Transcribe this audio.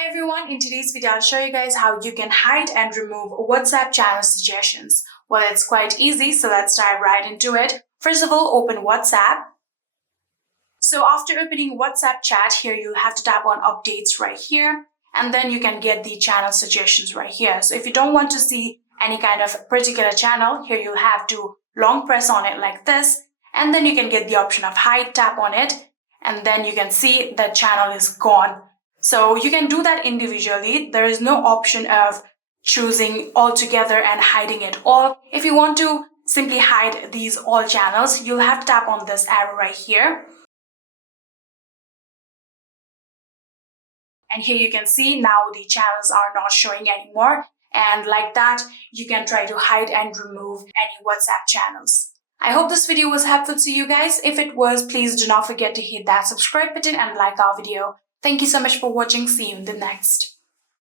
Hi everyone, in today's video I'll show you guys how you can hide and remove WhatsApp channel suggestions. Well, it's quite easy, so let's dive right into it. First of all, open WhatsApp. So after opening WhatsApp chat, here you'll have to tap on updates right here, and then you can get the channel suggestions right here. So if you don't want to see any kind of particular channel, here you'll have to long press on it like this, and then you can get the option of hide, tap on it, and then you can see the channel is gone. So you can do that individually. There is no option of choosing all together and hiding it all. If you want to simply hide these all channels, you'll have to tap on this arrow right here. And here you can see now the channels are not showing anymore. And like that, you can try to hide and remove any WhatsApp channels. I hope this video was helpful to you guys. If it was, please do not forget to hit that subscribe button and like our video. Thank you so much for watching. See you in the next.